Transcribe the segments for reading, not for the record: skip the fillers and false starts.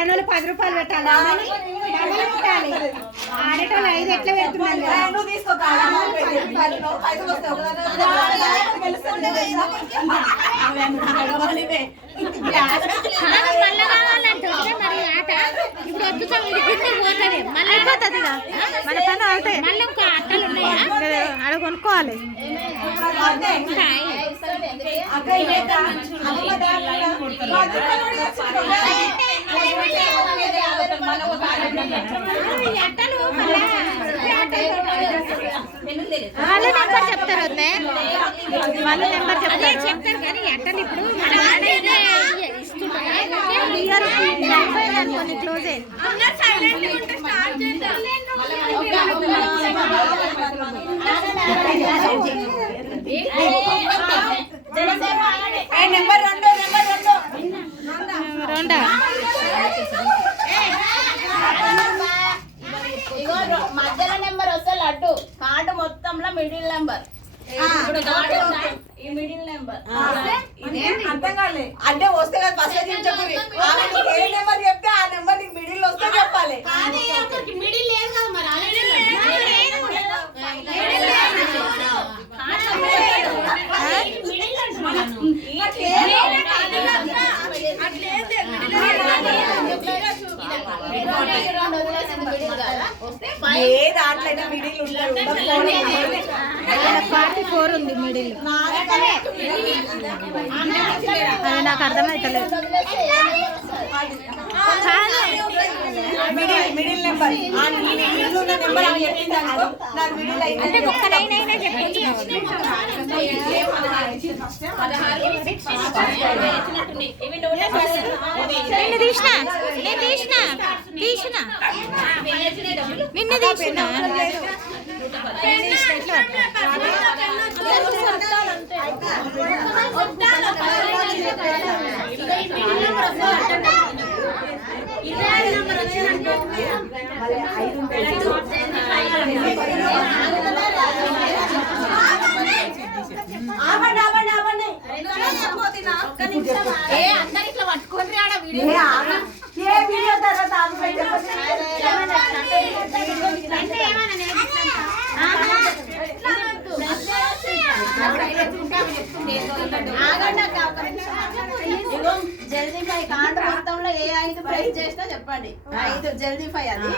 ఆడనోళ్ళు 10 రూపాయలు పెట్టాలి, పెట్టాలి. ఆడేటోళ్ళు 5 ఎట్లా పెడుతున్నాను మరి ఆట ఇప్పుడు పోతుంది మళ్ళీ అయిపోతుంది మన పని అవుతాయి. మళ్ళీ ఇంకో ఆటలు ఉన్నాయా ఆడ కొనుక్కోవాలి. వాళ్ళు నెంబర్ చెప్తారు వద్దే, వాళ్ళు నెంబర్ చెప్తారు కానీ ఎట్టలు ఇప్పుడు కొన్ని క్లోజే మధ్యలో నెంబర్ వస్తే లడ్డు కార్డు మొత్తంలో మిడిల్ నెంబర్ మిడిల్ నెంబర్ అర్థం కాలే అంటే వస్తే కదా ఫస్ట్ ఏ నెంబర్ చెప్తే ఆ నెంబర్ నీకు మిడిల్ వస్తే చెప్పాలి. మిడిల్ లేదు కదా మరి ఏ దాంట్లో మిడిల్ ఉంటుంది. 44 ఉంది మిడిల్. అది నాకు అర్థమవుతలేదు. మిడిల్ నెంబర్ నెంబర్ అని చెప్పింది అనుకో నాకు మిడిల్ అంటే ఒక్క లైన్ అయినా చెప్పచ్చు. నిన్ను తీసిన అందరు ఇట్లా పట్టుకొని ఆడ జల్దీ ఫై కార్డు మొత్తంలో ఏ 5 ప్రైస్ చేసినా చెప్పండి. 5 జల్దీ ఫై అది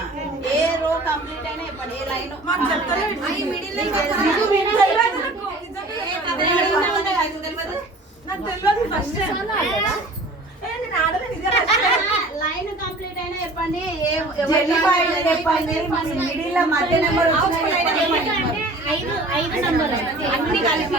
ఏ రో కంప్లీట్ అయినా చెప్పండి. ఏ లైన్ లైన్ కంప్లీట్ అయినా చెప్పండి. మిడిల్ మధ్య నెంబర్ ఐదు నంబర్ అన్ని కలిపి